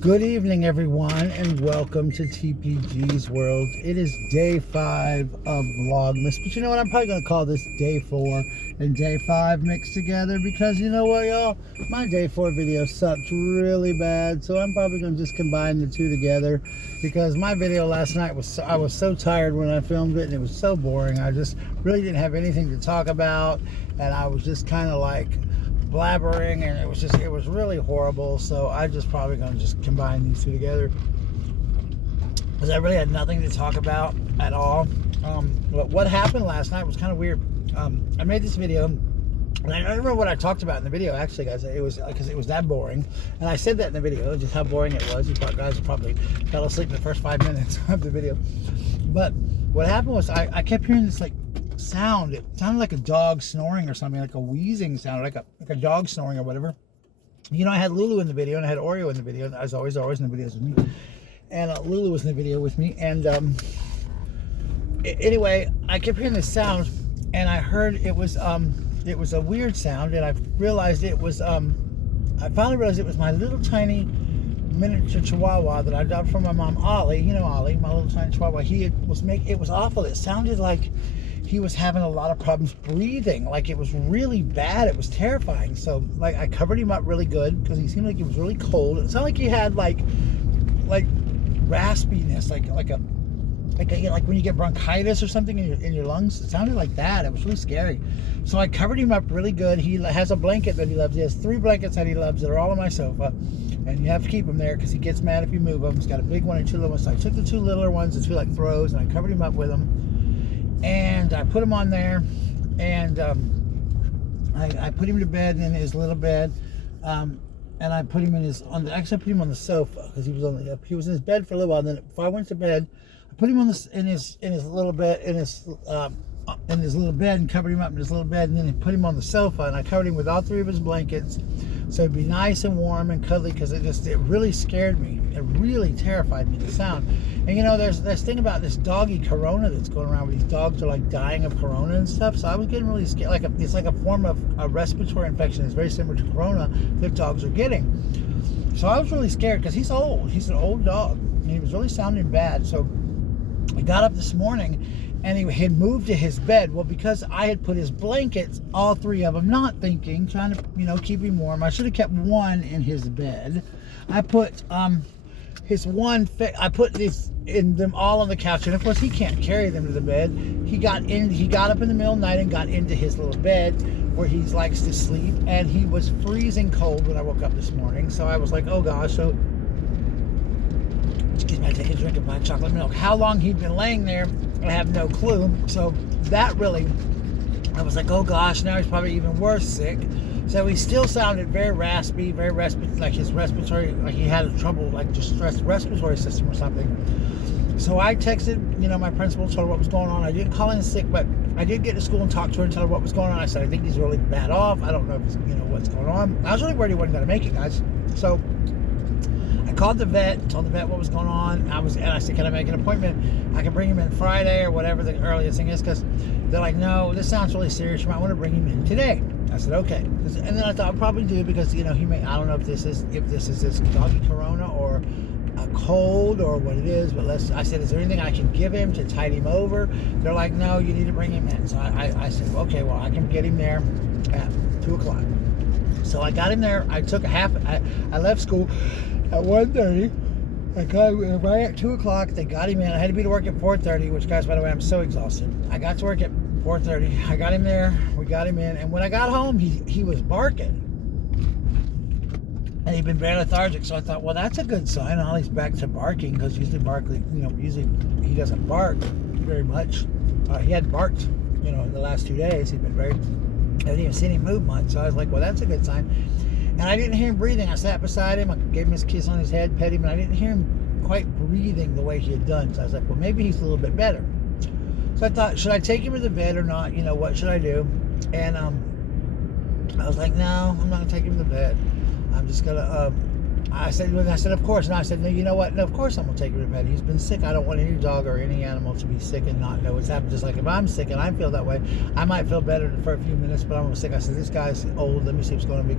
Good evening, everyone, and welcome to TPG'S World. It is day 5 of VLOGMAS, but you know what? I'm probably going to call this day 4 and day 5 mixed together because you know what, y'all? My day 4 video sucked really bad, so I'm probably going to just combine the two together because my video last night I was so tired when I filmed it, and it was so boring. I just really didn't have anything to talk about, and I was just kind of like blabbering, and it was really horrible. So I just probably gonna just combine these two together because I really had nothing to talk about at all. But what happened last night was kind of weird. I made this video, and I don't remember what I talked about in the video, actually, guys. It was because it was that boring, and I said that in the video, just how boring it was. You guys probably fell asleep in the first 5 minutes of the video. But what happened was I kept hearing this like sound. It sounded like a dog snoring or something, like a wheezing sound, like a dog snoring or whatever. You know, I had Lulu in the video, and I had Oreo in the video, as always in the videos with me. And Lulu was in the video with me. And anyway, I kept hearing this sound, and I heard it was a weird sound, and I realized it was I finally realized it was my little tiny miniature chihuahua that I adopted from my mom, Ollie. You know Ollie, my little tiny chihuahua. It was awful. It sounded like he was having a lot of problems breathing. Like, it was really bad. It was terrifying. So like I covered him up really good because he seemed like he was really cold. It sounded like he had like raspiness, like when you get bronchitis or something in your lungs. It sounded like that. It was really scary. So I covered him up really good. He has a blanket that he loves. He has 3 blankets that he loves that are all on my sofa, and you have to keep him there because he gets mad if you move him. He's got a big one and 2 little ones. So I took the 2 littler ones, the 2 like throws, and I covered him up with them. And I put him on there, and I put him to bed in his little bed, and I put him actually I put him on the sofa because he was in his bed for a little while. And then if I went to bed, I put him in his little bed in his little bed and covered him up in his little bed, and then I put him on the sofa, and I covered him with all 3 of his blankets, so it'd be nice and warm and cuddly, because it really scared me. It really terrified me, the sound. And you know, there's this thing about this doggy corona that's going around, where these dogs are like dying of corona and stuff. So I was getting really scared. It's like a form of a respiratory infection. It's very similar to corona that dogs are getting. So I was really scared because he's old. He's an old dog, and he was really sounding bad. So I got up this morning, and he had moved to his bed. Well, because I had put his blankets, all 3 of them, not thinking, trying to, keep him warm. I should have kept one in his bed. I put I put them all on the couch, and of course he can't carry them to the bed. He got up in the middle of the night and got into his little bed where he likes to sleep, and he was freezing cold when I woke up this morning. So I was like, oh gosh. So excuse me, I take a drink of my chocolate milk. How long he'd been laying there, I have no clue. So that really, I was like, oh gosh, now he's probably even worse sick. So he still sounded very raspy, like his respiratory, like he had trouble, like distressed respiratory system or something. So I texted, my principal, told her what was going on. I didn't call in sick, but I did get to school and talk to her and tell her what was going on. I said, I think he's really bad off. I don't know if it's, what's going on. I was really worried he wasn't going to make it, guys. So I called the vet, told the vet what was going on. And I said, can I make an appointment? I can bring him in Friday or whatever the earliest thing is, because they're like, no, this sounds really serious. You might want to bring him in today. I said, okay. And then I thought I'd probably do, because, he may, I don't know if this is this doggy corona or a cold or what it is, but I said, is there anything I can give him to tide him over? They're like, no, you need to bring him in. So I said, okay, well, I can get him there at 2 o'clock. So I got him there. I took I left school at 1:30. I got right at 2 o'clock. They got him in. I had to be to work at 4:30, which, guys, by the way, I'm so exhausted. I got to work at 4:30. I got him there. We got him in. And when I got home, he was barking. And he'd been very lethargic. So I thought, well, that's a good sign. Ollie's back to barking, because usually usually he doesn't bark very much. He hadn't barked, in the last 2 days. I hadn't even seen him move much. So I was like, well, that's a good sign. And I didn't hear him breathing. I sat beside him. I gave him his kiss on his head, pet him, and I didn't hear him quite breathing the way he had done. So I was like, well, maybe he's a little bit better. So I thought, should I take him to the vet or not? What should I do? And I was like, no, I'm not going to take him to the vet. I'm just going to I said, of course. And I said, no, you know what? No, of course I'm going to take him to vet. He's been sick. I don't want any dog or any animal to be sick and not know what's happened. Just like if I'm sick and I feel that way, I might feel better for a few minutes, but I'm sick. I said, this guy's old. Let me see what's going on.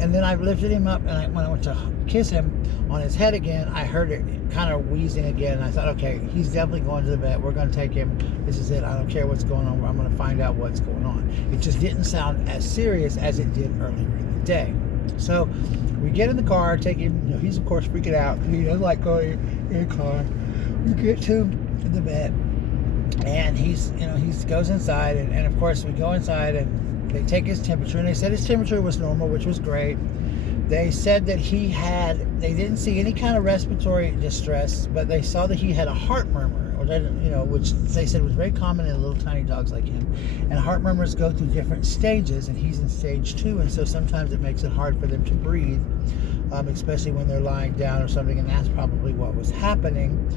And then I lifted him up, and when I went to kiss him on his head again, I heard it kind of wheezing again. And I thought, okay, he's definitely going to the vet. We're going to take him. This is it. I don't care what's going on. I'm going to find out what's going on. It just didn't sound as serious as it did earlier in the day. So we get in the car, take him. He's of course freaking out. He doesn't like going in the car. We get to the vet, and he goes inside, and of course we go inside, and they take his temperature, and they said his temperature was normal, which was great. They said that they didn't see any kind of respiratory distress, but they saw that he had a heart murmur, which they said was very common in little tiny dogs like him. And heart murmurs go through different stages, and he's in stage 2, and so sometimes it makes it hard for them to breathe, especially when they're lying down or something, and that's probably what was happening.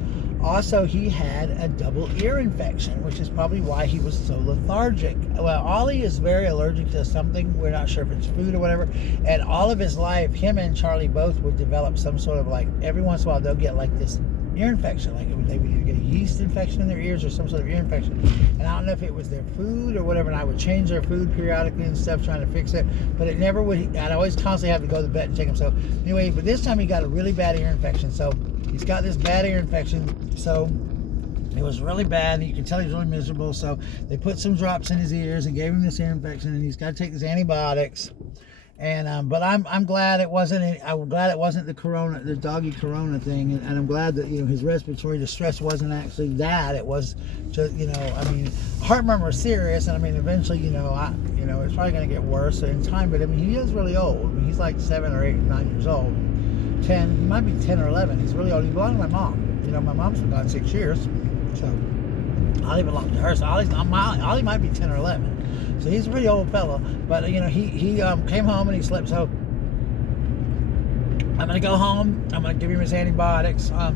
Also, he had a double ear infection, which is probably why he was so lethargic. Well, Ollie is very allergic to something. We're not sure if it's food or whatever. And all of his life, him and Charlie both would develop some sort of, like, every once in a while they'll get like this ear infection. Like they would either get a yeast infection in their ears or some sort of ear infection. And I don't know if it was their food or whatever, and I would change their food periodically and stuff trying to fix it. But it never would. I'd always constantly have to go to the vet and take him. So anyway, but this time he got a really bad ear infection. So he's got this bad ear infection. So it was really bad. You can tell he's really miserable. So they put some drops in his ears and gave him this ear infection, and he's got to take his antibiotics. And but I'm glad it wasn't. I'm glad it wasn't the doggy corona thing, and I'm glad that his respiratory distress wasn't actually that. It was just heart murmur is serious, and eventually it's probably going to get worse in time. But he is really old. He's like 7 or 8, 9 years old. 10. He might be 10 or 11. He's really old. He belonged to my mom. My mom's been gone 6 years, so Ollie belonged to her. So Ollie might be 10 or 11. So he's a pretty old fella, but he came home and he slept. So I'm gonna go home. I'm gonna give him his antibiotics. I'm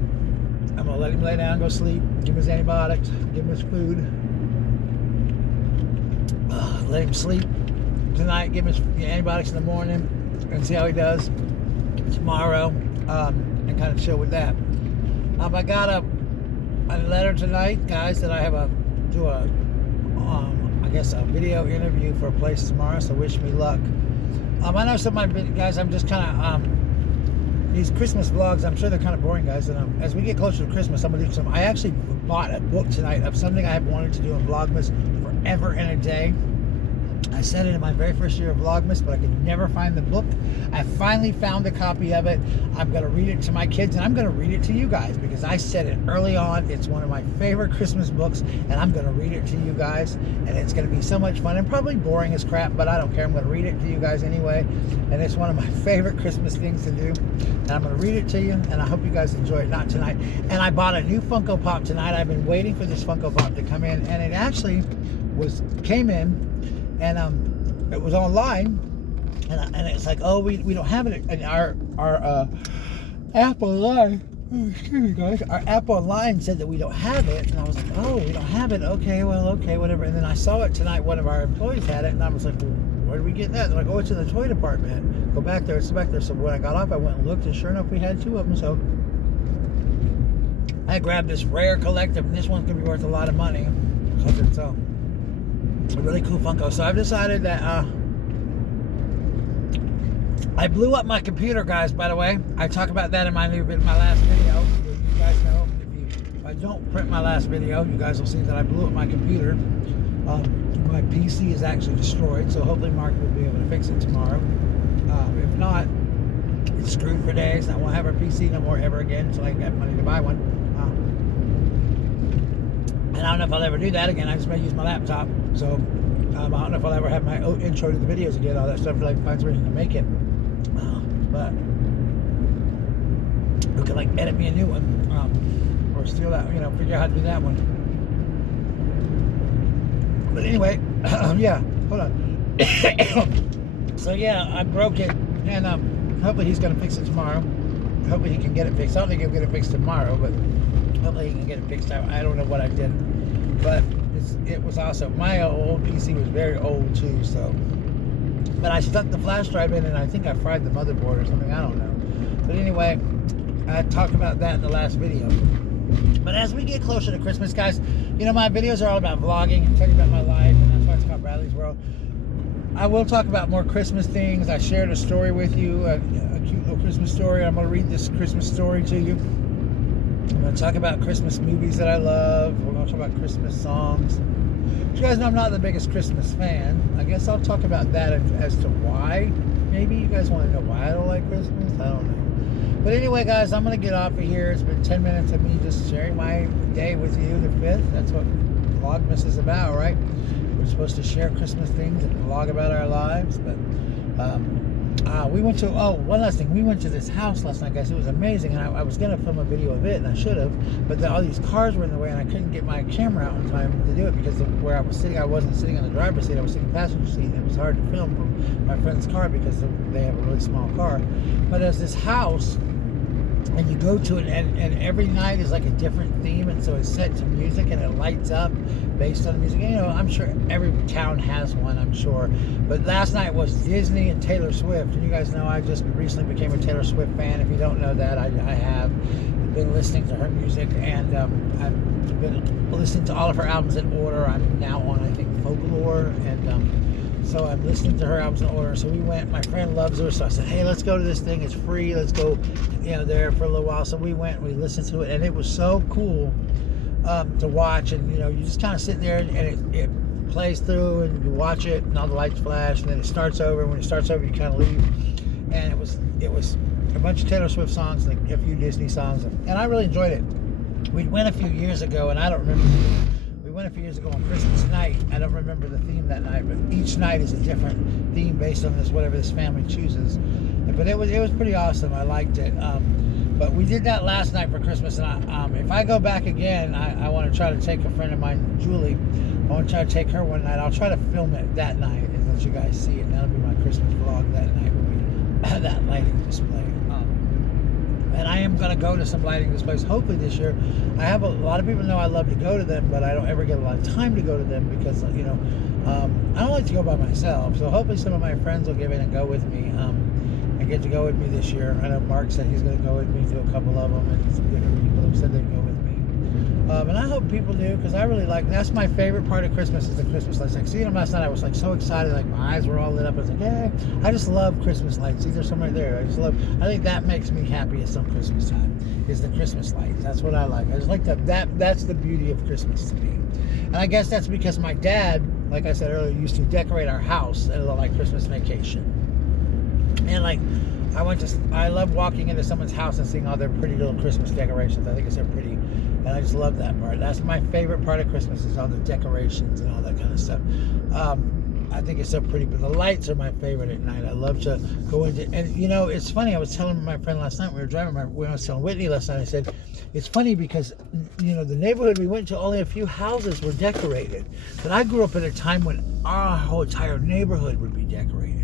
gonna let him lay down, go sleep. Give him his antibiotics. Give him his food. Let him sleep tonight. Give him his antibiotics in the morning, and see how he does tomorrow. And kind of chill with that. I got a letter tonight, guys, that I have a video interview for a place tomorrow, so wish me luck. I know some of my guys, I'm just kind of these Christmas vlogs, I'm sure they're kind of boring, guys, and as we get closer to Christmas, I'm gonna do some. I actually bought a book tonight of something I have wanted to do in VLOGMAS forever and a day. I said it in my very first year of VLOGMAS, but I could never find the book. I finally found a copy of it. I'm going to read it to my kids, and I'm going to read it to you guys, because I said it early on. It's one of my favorite Christmas books, and I'm going to read it to you guys, and it's going to be so much fun, and probably boring as crap, but I don't care. I'm going to read it to you guys anyway, and it's one of my favorite Christmas things to do, and I'm going to read it to you, and I hope you guys enjoy it. Not tonight. And I bought a new Funko Pop tonight. I've been waiting for this Funko Pop to come in, and it actually came in. And it was online, and it's like, oh, we don't have it in our app online. Oh, excuse me, guys. Our app online said that we don't have it, and I was like, oh, we don't have it. Okay, well, okay, whatever. And then I saw it tonight. One of our employees had it, and I was like, well, where did we get that? They're like, oh, it's in the toy department. Go back there. It's back there. So when I got off, I went and looked, and sure enough, we had 2 of them. So I grabbed this rare collective, and this one's gonna be worth a lot of money because it's a really cool Funko. So I've decided that I blew up my computer, guys, by the way. I talk about that in my last video. You guys know, if I don't print my last video, you guys will see that I blew up my computer. My PC is actually destroyed, so hopefully Mark will be able to fix it tomorrow. If not, it's screwed for days. I won't have a PC no more ever again until I get money to buy one. And I don't know if I'll ever do that again. I just may use my laptop. So I don't know if I'll ever have my intro to the videos again, all that stuff, until I can find somebody who can make it. But who can like edit me a new one, or steal that, figure out how to do that one. But anyway, yeah, hold on. So yeah, I broke it, and hopefully he's gonna fix it tomorrow. Hopefully he can get it fixed. I don't think he'll get it fixed tomorrow, but hopefully he can get it fixed. I don't know what I did, but it was awesome. My old PC was very old too, so. But I stuck the flash drive in, and I think I fried the motherboard or something. I don't know. But anyway, I talked about that in the last video. But as we get closer to Christmas, guys, you know, my videos are all about vlogging and telling about my life, and that's why it's called Bradley's World. I will talk about more Christmas things. I shared a story with you, a cute little Christmas story. I'm going to read this Christmas story to you. I'm going to talk about Christmas movies that I love. We're going to talk about Christmas songs. You guys know I'm not the biggest Christmas fan. I guess I'll talk about that as to why. Maybe you guys want to know why I don't like Christmas. I don't know. But anyway, guys, I'm going to get off of here. It's been 10 minutes of me just sharing my day with you, the 5th. That's what VLOGMAS is about, right? We're supposed to share Christmas things and vlog about our lives. But we went to, one last thing. We went to this house last night, guys. It was amazing. And I was going to film a video of it, and I should have. But all these cars were in the way, and I couldn't get my camera out in time to do it because where I was sitting, I wasn't sitting on the driver's seat. I was sitting in the passenger seat, and it was hard to film from my friend's car because they have a really small car. But there's this house, and you go to it, and every night is like a different theme, and so it's set to music, and it lights up based on the music. You know, I'm sure every town has one, I'm sure. But last night was Disney and Taylor Swift, and you guys know I just recently became a Taylor Swift fan. If you don't know that, I have been listening to her music, and I've been listening to all of her albums in order. I'm now on, I think, Folklore, and so I'm listening to her albums in order. So we went, my friend loves her, so I said, hey, let's go to this thing, it's free, let's go, you know, there for a little while. So we went, we listened to it, and it was so cool to watch. And you know, you just kind of sit there, and it plays through, and you watch it, and all the lights flash, and then it starts over, and when it starts over, you kind of leave. And it was a bunch of Taylor Swift songs, like a few Disney songs, and I really enjoyed it. We went a few years ago, and I don't remember. We went a few years ago on Christmas night. I don't remember the theme that night, but each night is a different theme based on whatever this family chooses. But it was pretty awesome. I liked it. But we did that last night for Christmas, and if I go back again, I want to try to take a friend of mine, Julie. I want to try to take her one night. I'll try to film it that night and let you guys see it. That'll be my Christmas vlog that night. Will be that lighting display. And I am going to go to some lighting displays hopefully this year. I have a lot of people know I love to go to them, but I don't ever get a lot of time to go to them because, you know, I don't like to go by myself. So hopefully some of my friends will give in and go with me and get to go with me this year. I know Mark said he's going to go with me to a couple of them, and some different people have said they'd go with me. And I hope people do, because I really like, that's my favorite part of Christmas is the Christmas lights. Like seeing them last night, I was like so excited, like my eyes were all lit up. I was like, hey, I just love Christmas lights. See, there's some right there. I think that makes me happy at some Christmas time, is the Christmas lights. That's what I like. I just like that's the beauty of Christmas to me. And I guess that's because my dad, like I said earlier, used to decorate our house at a little like Christmas vacation. And like, I love walking into someone's house and seeing all their pretty little Christmas decorations. I think it's so pretty. And I just love that part. That's my favorite part of Christmas, is all the decorations and all that kind of stuff. I think it's so pretty, but the lights are my favorite at night. I love to go into, and you know, it's funny, I was telling my friend last night, we were driving, when I was telling Whitney last night, I said, it's funny because, you know, the neighborhood we went to, only a few houses were decorated. But I grew up at a time when our whole entire neighborhood would be decorated.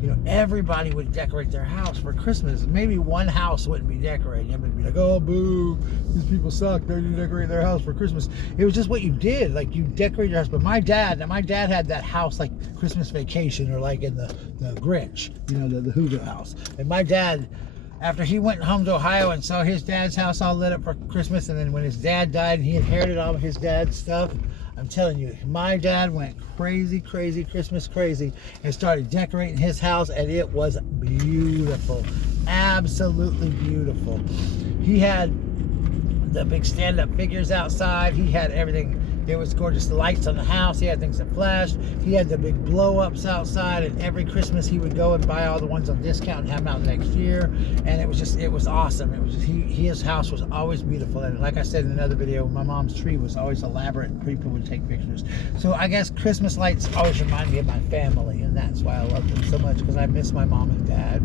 You know, everybody would decorate their house for Christmas. Maybe one house wouldn't be decorated. Everybody would be like, oh, boo, these people suck. They didn't decorate their house for Christmas. It was just what you did. Like, you decorated your house. But my dad had that house like Christmas Vacation, or like in the Grinch, you know, the Whoville house. And my dad, after he went home to Ohio and saw his dad's house all lit up for Christmas, and then when his dad died and he inherited all of his dad's stuff, I'm telling you, my dad went crazy, Christmas crazy, and started decorating his house, and it was beautiful. Absolutely beautiful. He had the big stand-up figures outside. He had everything. It was gorgeous. The lights on the house. He had things that flashed. He had the big blow-ups outside, and every Christmas he would go and buy all the ones on discount and have them out next year. And it was awesome. It was just, his house was always beautiful. And like I said in another video, my mom's tree was always elaborate, and people would take pictures. So I guess Christmas lights always remind me of my family, and that's why I love them so much, because I miss my mom and dad.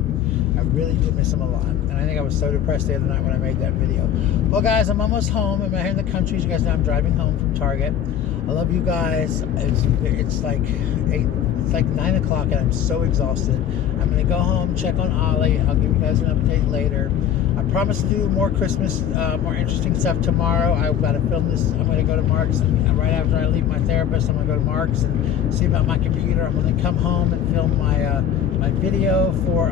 I really do miss them a lot. And I think I was so depressed the other night when I made that video. Well, guys, I'm almost home. I'm out here in the country. As you guys know, I'm driving home from Target. I love you guys. It's like 9 o'clock, and I'm so exhausted. I'm going to go home, check on Ollie. I'll give you guys an update later. I promise to do more Christmas, more interesting stuff tomorrow. I've got to film this. I'm going to go to Mark's, and right after I leave my therapist, I'm going to go to Mark's and see about my computer. I'm going to come home and film my my video for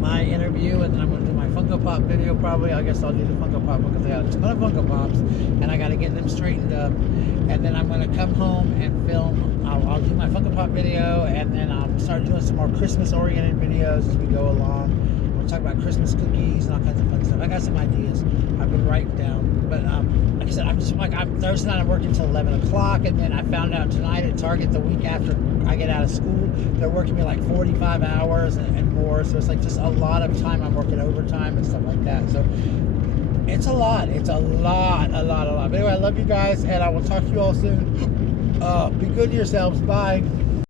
my interview, and then I'm going to do my Funko Pop video probably. I guess I'll do the Funko Pop because I got a ton of Funko Pops, and I got to get them straightened up. And then I'm going to come home and film. I'll do my Funko Pop video, and then I'll start doing some more Christmas-oriented videos as we go along. We'll talk about Christmas cookies and all kinds of fun stuff. I got some ideas I've been writing down. But like I said, I'm Thursday night I'm working until 11 o'clock, and then I found out tonight at Target the week after I get out of school, they're working me like 45 hours and more. So it's like just a lot of time I'm working overtime and stuff like that. So it's a lot. It's a lot. But anyway, I love you guys, and I will talk to you all soon. Be good to yourselves. Bye.